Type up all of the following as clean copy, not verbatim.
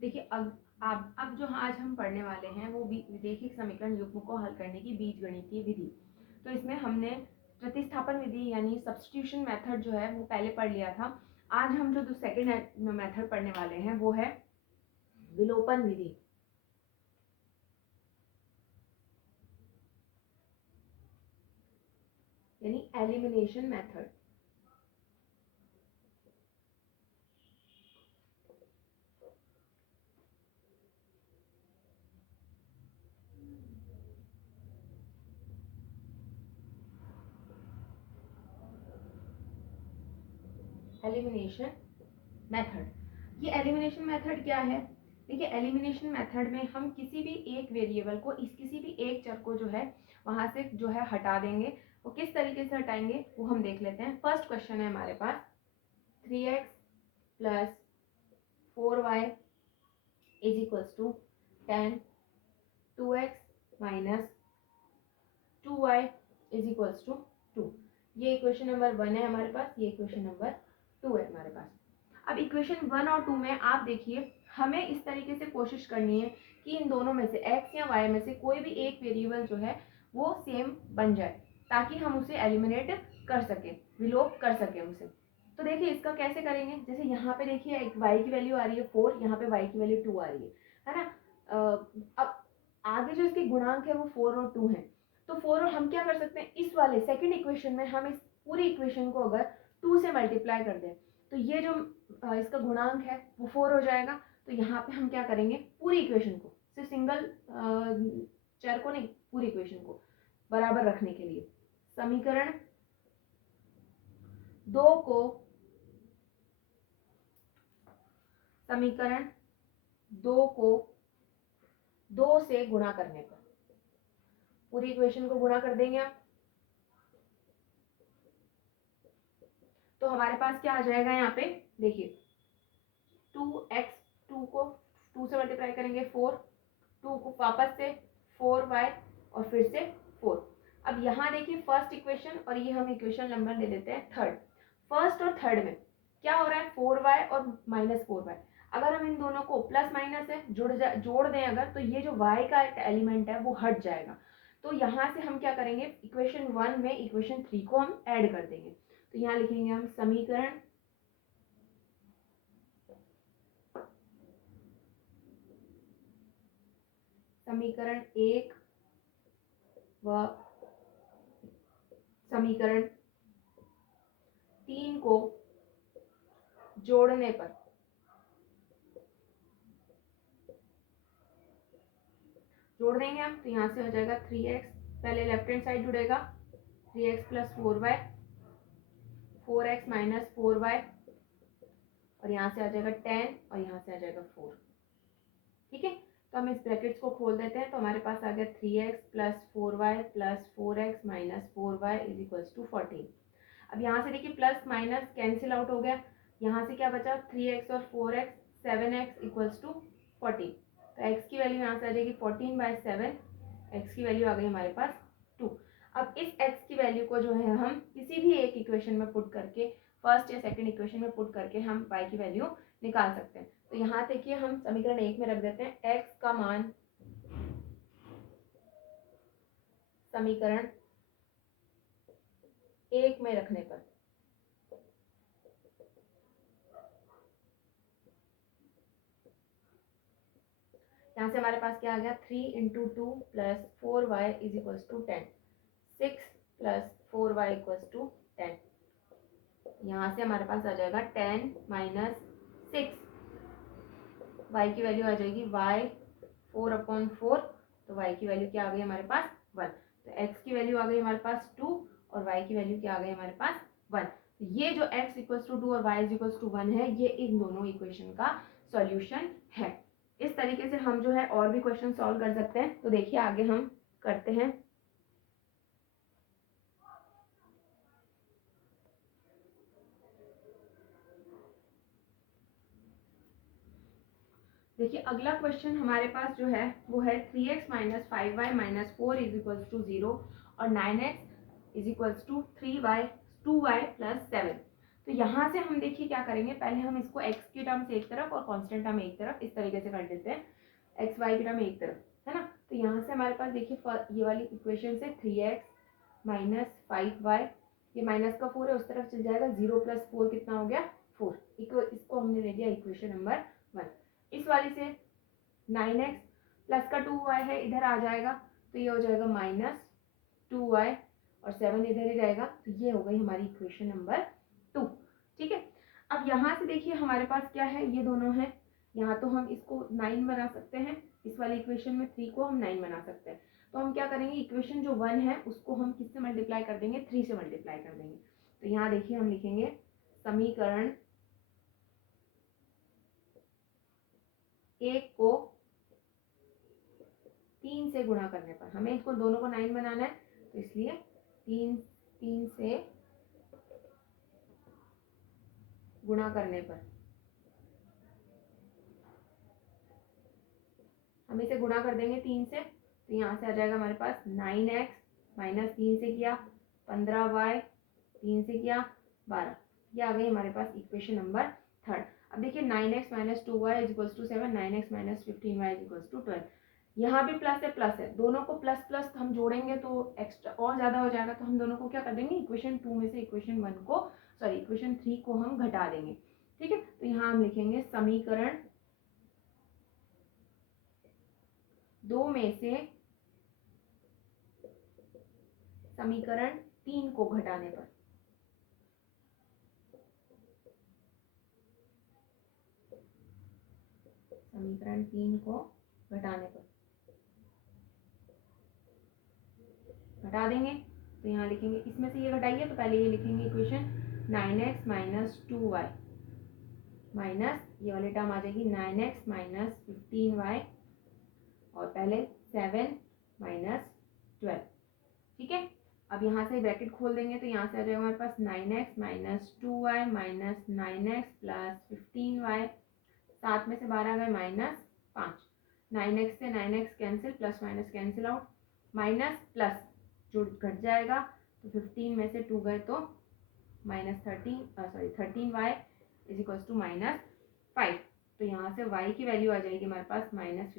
देखिए अब जो आज हम पढ़ने वाले हैं वो रैखिक समीकरण युग्म को हल करने की बीजगणितीय विधि। तो इसमें हमने प्रतिस्थापन विधि यानी सब्स्टिट्यूशन मेथड जो है वो पहले पढ़ लिया था। आज हम जो सेकेंड मेथड पढ़ने वाले हैं वो है विलोपन विधि यानी एलिमिनेशन मेथड। एलिमिनेशन मेथड, ये एलिमिनेशन मेथड क्या है? देखिए एलिमिनेशन मेथड में हम किसी भी एक वेरिएबल को किसी भी एक चर को जो है वहां से जो है हटा देंगे। वो किस तरीके से हटाएंगे वो हम देख लेते हैं। फर्स्ट क्वेश्चन है हमारे पास 3x plus 4y is equals to 10, 2x minus 2y is equals to 2। ये इक्वेशन नंबर 1 है हमारे पास, ये इक्वेशन नंबर 2 है हमारे पास। अब इक्वेशन 1 और 2 में आप देखिए हमें इस तरीके से कोशिश करनी है कि इन दोनों में से x या y में से कोई भी एक वेरिएबल जो है वो सेम बन जाए ताकि हम उसे एलिमिनेट कर सकें, विलोप कर सकें उसे। तो देखिए इसका कैसे करेंगे, जैसे यहाँ पे देखिए एक y की वैल्यू आ रही है 4, यहाँ पे y की वैल्यू 2 आ रही है ना। अब आगे जो इसके गुणांक है वो 4 और 2 है। तो 4 और हम क्या कर सकते हैं, इस वाले सेकंड इक्वेशन में हम इस पूरी इक्वेशन को अगर 2 से मल्टीप्लाई कर दें तो ये जो इसका गुणांक है वो 4 हो जाएगा। तो यहाँ पे हम क्या करेंगे, पूरी इक्वेशन को, सिर्फ सिंगल चर को नहीं, पूरी इक्वेशन को बराबर रखने के लिए समीकरण 2 को समीकरण 2 को 2 से गुणा करने पर पूरी इक्वेशन को गुणा कर देंगे आप, तो हमारे पास क्या आ जाएगा यहाँ पे देखिए 2x, 2 को 2 से मल्टीप्लाई करेंगे 4, 2 को वापस से 4y और फिर से 4। अब यहाँ देखिए फर्स्ट इक्वेशन और ये हम इक्वेशन नंबर ले लेते हैं थर्ड। फर्स्ट और थर्ड में क्या हो रहा है, 4y और माइनस 4y। अगर हम इन दोनों को प्लस माइनस है जोड़ दें अगर, तो ये जो y का एलिमेंट है वो हट जाएगा। तो यहाँ से हम क्या करेंगे, इक्वेशन 1 में इक्वेशन 3 को हम ऐड कर देंगे। तो यहाँ लिखेंगे हम समीकरण समीकरण 1 व समीकरण 3 को जोड़ने पर जोड़ देंगे हम, तो यहाँ से हो जाएगा 3x, पहले लेफ्ट हैंड साइड जुड़ेगा 3x plus 4y, 4x minus 4y और यहाँ से आ जाएगा 10 और यहाँ से आ जाएगा 4। ठीक है, तो हम इस ब्रैकेट्स को खोल देते हैं। तो हमारे पास आ गया 3x plus 4y plus 4x minus 4y is equals to 14। अब यहाँ से देखिए प्लस माइनस कैंसिल आउट हो गया, यहाँ से क्या बचा 3x और 4x, 7x इक्वल्स टू 14। तो x की वैल्यू यहाँ से आ जाएगी 14/7, x की वैल्यू आ गई हमारे पास 2। अब इस x की वैल्यू को जो है हम किसी भी एक इक्वेशन में पुट करके, फर्स्ट या सेकंड इक्वेशन में पुट करके हम y की वैल्यू निकाल सकते हैं। तो यहाँ देखिए हम समीकरण 1 में रख देते हैं x का मान समीकरण 1 में रखने पर यहाँ से हमारे पास क्या आ गया 3 into 2 plus 4y is equals to 10, 6 plus 4y equals to 10। यहाँ से हमारे पास आ जाएगा 10 माइनस 6, y की वैल्यू आ जाएगी y 4/4, तो y की वैल्यू क्या आ गई हमारे पास 1। तो x की वैल्यू आ गई हमारे पास 2 और y की वैल्यू क्या आ गई हमारे पास 1। ये जो x इक्वल्स टू 2 और y इक्वल्स टू 1 है, ये इन दोनों इक्वेशन का सॉल्यूशन है। इस तरीके से हम जो है और भी क्वेश्चन सॉल्व कर सकते हैं। तो देखिए आगे हम करते हैं। देखिए अगला क्वेश्चन हमारे पास जो है वो है 3x minus 5y minus 4 is equals to 0 और 9x is equals to 2y plus 7। तो यहाँ से हम देखिए क्या करेंगे, पहले हम इसको x की टर्म्स एक तरफ और कांस्टेंट टर्म एक तरफ इस तरीके से कर देते हैं, x y की टर्म एक तरफ, है ना। तो यहाँ से हमारे पास देखिए ये वाली इक्वेशन से 3x माइनस 5y, ये माइनस का 4 है उस तरफ चल जाएगा, 0 प्लस 4 कितना हो गया 4, इसको हमने ले लिया इक्वेशन नंबर 1। इस वाली से 9x प्लस का 2y है इधर आ जाएगा, तो ये हो जाएगा माइनस 2y और 7 इधर ही रहेगा, तो ये हो गई हमारी इक्वेशन नंबर 2। ठीक है, अब यहाँ से देखिए हमारे पास क्या है, ये दोनों है, यहाँ तो हम इसको 9 बना सकते हैं, इस वाली इक्वेशन में 3 को हम 9 बना सकते हैं। तो हम क्या करेंगे, इक्वेशन जो 1 है उसको हम किससे मल्टीप्लाई कर देंगे, 3 से मल्टीप्लाई कर देंगे। तो यहाँ देखिए हम लिखेंगे समीकरण 1 को 3 से गुणा करने पर, हमें इसको दोनों को 9 बनाना है, तो इसलिए 3 से गुणा करने पर, हम इसे गुणा कर देंगे 3 से, तो यहाँ से आ जाएगा हमारे पास 9x माइनस 3 से किया 15y, 3 से किया 12, ये आ गई हमारे पास इक्वेशन नंबर 3। अब देखिए 9x minus 2y is equals to 7, 9x minus 15y is equals to 12, यहाँ भी प्लस है, दोनों को प्लस प्लस हम जोड़ेंगे तो एक्स्ट्रा और ज़्यादा हो जाएगा, तो हम दोनों को क्या कर देंगे, इक्वेशन 2 में से इक्वेशन 3 को हम घटा देंगे। ठीक है, तो यहाँ हम लिखेंगे समीकरण 2 में से समीकरण 3 को घटाने पर, समीकरण 3 को घटाने पर घटा देंगे, तो यहाँ लिखेंगे, इसमें से ये घटाइए तो पहले ये लिखेंगे equation 9x minus 2y minus ये वाली टर्म आ जाएगी 9x माइनस 15y और पहले 7 माइनस 12। ठीक है, अब यहाँ से ब्रैकेट खोल देंगे तो यहाँ से आ जाएगा हमारे पास 9x minus 2y minus 9x plus 15y, 7 में से 12 आ गए माइनस 5, 9x से 9x cancel, plus minus cancel out, minus plus जो घट जाएगा, तो 15 में से 2 गए तो minus 13y is equals to minus 5। तो यहाँ से y की वैल्यू आ जाएगी हमारे पास माइनस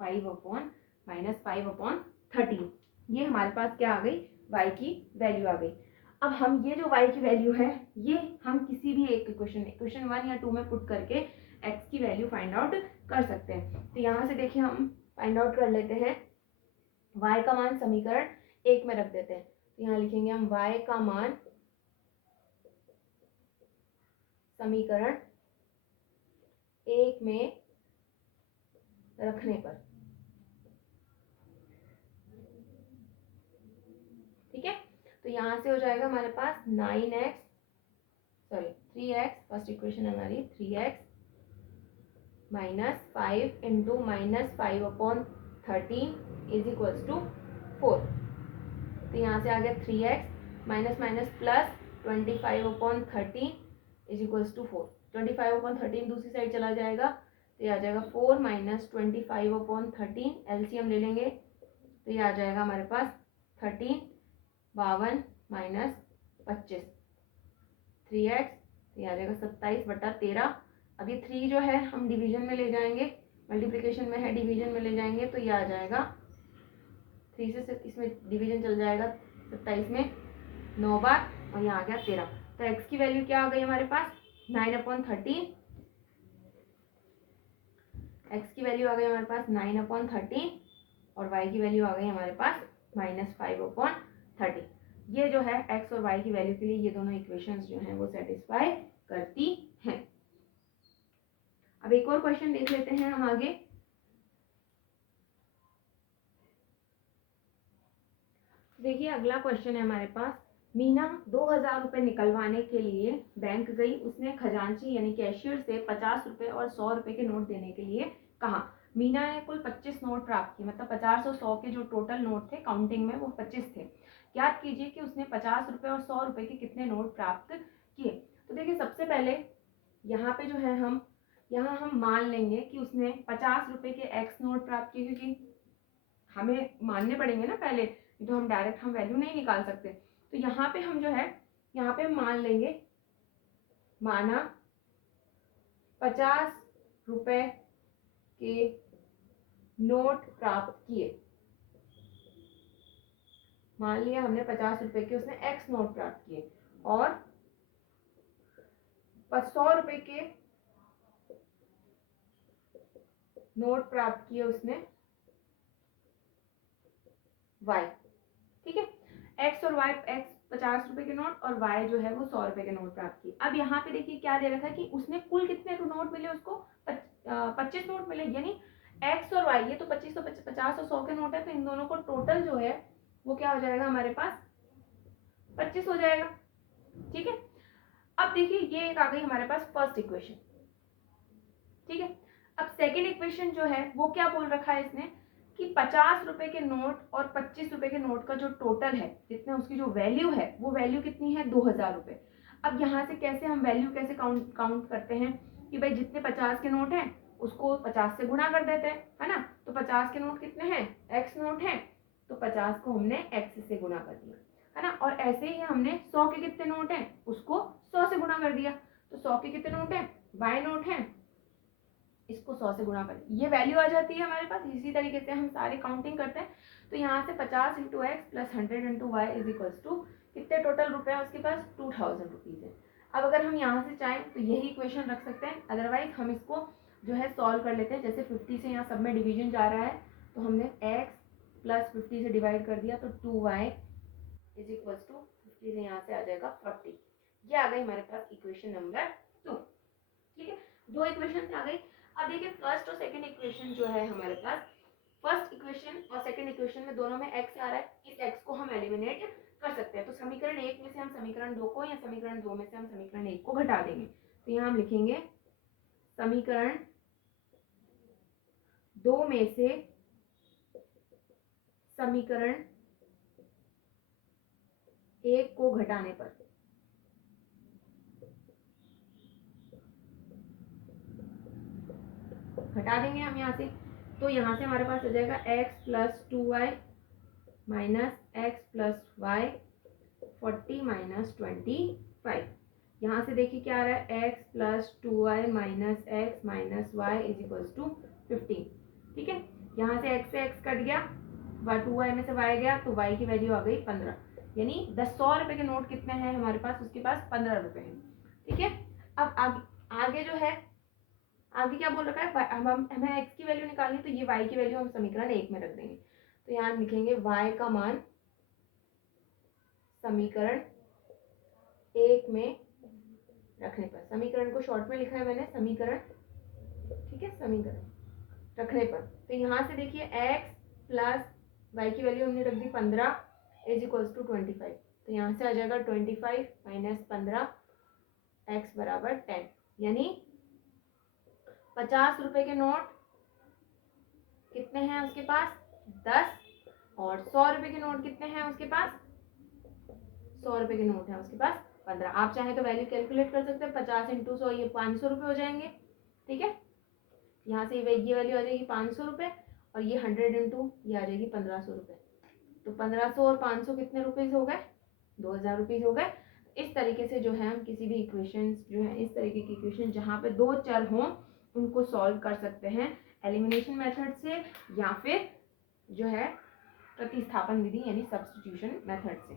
5/13, ये हमारे पास क्या आ गई, y की वैल्यू आ गई। अब हम ये जो y की वैल्यू है, ये हम किसी भी एक इक्वेशन 1 या 2 में पुट करके x की वैल्यू फाइंड आउट कर सकते हैं। तो यहाँ से देखिए हम फाइंड आउट कर लेते हैं, y का मान समीकरण 1 में रख देते हैं, तो यहाँ लिखेंगे हम y का मान समीकरण 1 में रखने पर, ठीक है। तो यहाँ से हो जाएगा हमारे पास 3x, फर्स्ट इक्वेशन हमारी 3x minus 5 into minus 5/13 is equals to 4। तो यहाँ से आ गया 3x minus minus plus 25/13 is equals to 4, 25/13 दूसरी साइड चला जाएगा, तो ये आ जाएगा 4 माइनस 25/13, एलसीएम ले लेंगे तो ये आ जाएगा हमारे पास 13, 52 माइनस 25, 3x, तो ये आ जाएगा 27/13। अब ये 3 जो है हम डिवीजन में ले जाएंगे, मल्टीप्लिकेशन में है डिवीजन में ले जाएंगे, तो ये आ जाएगा 3 से इसमें डिवीजन चल जाएगा 27 में 9 बार और यहाँ आ गया 13। तो x की वैल्यू क्या आ गई हमारे पास 9/13, x की वैल्यू आ गई हमारे पास 9/13 और y की वैल्यू आ गई हमारे पास माइनस 5/13। ये जो है x और y की वैल्यू के लिए ये दोनों इक्वेशंस जो हैं वो सेटिस्फाई करती हैं। अब एक और क्वेश्चन देख लेते हैं हम आगे। देखिए अगला क्वेश्चन है हमारे पास, मीना 2000 रुपये निकलवाने के लिए बैंक गई, उसने खजांची यानी कैशियर से 50 रुपये और 100 रुपये के नोट देने के लिए कहा। मीना ने कुल 25 नोट प्राप्त किए, मतलब 50 और 100 के जो टोटल नोट थे काउंटिंग में वो 25 थे। याद कीजिए कि उसने 50 रुपये और 100 रुपये के कितने नोट प्राप्त किए। तो देखिए सबसे पहले यहाँ पे जो है यहाँ हम मान लेंगे कि उसने 50 रुपये के x नोट प्राप्त किए, क्योंकि हमें मानने पड़ेंगे ना पहले, तो हम डायरेक्ट वैल्यू नहीं निकाल सकते। तो यहाँ पे हम जो है यहाँ पे मान लेंगे माना 50 रुपए के नोट प्राप्त किए। मान लिया हमने 50 रुपए के उसने एक्स नोट प्राप्त किए और 100 रुपए के नोट प्राप्त किए उसने वाई। ठीक है, एक्स और वाई, एक्स 50 रुपए के नोट और वाई जो है वो 100 रुपए के नोट प्राप्त किए। अब यहाँ पे देखिए क्या दे रखा है कि उसने कुल कितने नोट मिले उसको 25 नोट मिले, यानी एक्स और वाई, ये तो 25 और 50 और 100 के नोट है, तो इन दोनों को टोटल जो है वो क्या हो जाएगा हमारे पास 25 हो जाएगा। ठीक है, अब देखिए ये एक आ गई हमारे पास फर्स्ट इक्वेशन। ठीक है, अब सेकेंड इक्वेशन जो है वो क्या बोल रखा है इसने कि 50 रुपए के नोट और 25 रुपए के नोट का जो टोटल है, जितने उसकी जो वैल्यू है वो वैल्यू कितनी है 2000 रुपए। अब यहाँ से कैसे हम वैल्यू कैसे काउंट करते हैं कि भाई जितने 50 के नोट हैं उसको 50 से गुणा कर देते हैं, है ना। तो 50 के नोट कितने हैं, एक्स नोट हैं, तो 50 को हमने एक्स से गुणा कर दिया, है ना। और ऐसे ही हमने 100 के कितने नोट हैं उसको 100 से गुणा कर दिया, तो 100 के कितने नोट हैं वाई नोट हैं, इसको 100 से गुणा करें, ये वैल्यू आ जाती है हमारे पास। इसी तरीके से हम सारे काउंटिंग करते हैं, तो यहाँ से 50 into x plus 100 into y is equals to कितने टोटल रुपए हैं उसके पास 2000 रुपीज़ है। अब अगर हम यहाँ से चाहें तो यही इक्वेशन रख सकते हैं, अदरवाइज हम इसको जो है सॉल्व कर लेते हैं। जैसे 50 से यहाँ सब में डिवीजन जा रहा है, तो हमने एक्स प्लस 50 से डिवाइड कर दिया, तो 2y इज इक्वल्स टू 50 से यहाँ से आ जाएगा 40। ये आ गई हमारे पास इक्वेशन नंबर 2। ठीक है, दो इक्वेशन आ गई। अब देखिए फर्स्ट और सेकंड इक्वेशन जो है हमारे पास, फर्स्ट इक्वेशन और सेकंड इक्वेशन में दोनों में x आ रहा है, इस x को हम एलिमिनेट कर सकते हैं। तो समीकरण 1 में से हम समीकरण 2 को, या समीकरण 2 में से हम समीकरण 1 को घटा देंगे। तो यहाँ हम लिखेंगे समीकरण 2 में से समीकरण 1 को घटाने पर घटा देंगे हम यहाँ से, तो यहाँ से हमारे पास हो जाएगा x plus 2y minus x plus y 40 minus 25। यहाँ से देखिए क्या आ रहा है x plus 2y minus x minus y is equals to 15। ठीक है, यहाँ से x कट गया, 2y में से y गया, तो y की वैल्यू आ गई 15, यानी 100 रुपए के नोट कितने हैं हमारे पास, उसके पास 15 रुपए हैं। ठीक है, अब आगे जो है, आगे क्या बोल रखा है, हमें x की वैल्यू निकालनी, तो ये y की वैल्यू हम समीकरण 1 में रख देंगे। तो यहाँ लिखेंगे y का मान समीकरण 1 में रखने पर, समीकरण को शॉर्ट में लिखा है मैंने समीकरण, ठीक है, समीकरण रखने पर। तो यहाँ से देखिए x प्लस y की वैल्यू हमने रख दी 15 इज इक्वल्स टू 25, तो यहाँ से आ जाएगा 25 माइनस 15 x बराबर 10, यानी 50 रुपए के नोट कितने हैं उसके पास 10, और 100 रुपए के नोट कितने हैं उसके पास, 100 रुपए के नोट है उसके पास 15। आप चाहे तो वैल्यू कैलकुलेट कर सकते हैं, 50 इंटू 100 ये 500 रुपये हो जाएंगे। ठीक है, यहाँ से ये वैल्यू आ जाएगी 500 रुपये, और ये 100 इंटू ये आ जाएगी 1500 रुपये। तो 1500 और 500 कितने रुपीज़ हो गए, 2000 रुपीज़ हो गए। इस तरीके से जो है हम किसी भी इक्वेशन जो है, इस तरीके की इक्वेशन जहाँ पे दो चर हों उनको सॉल्व कर सकते हैं एलिमिनेशन मेथड से, या फिर जो है प्रतिस्थापन विधि यानी सब्स्टिट्यूशन मेथड से।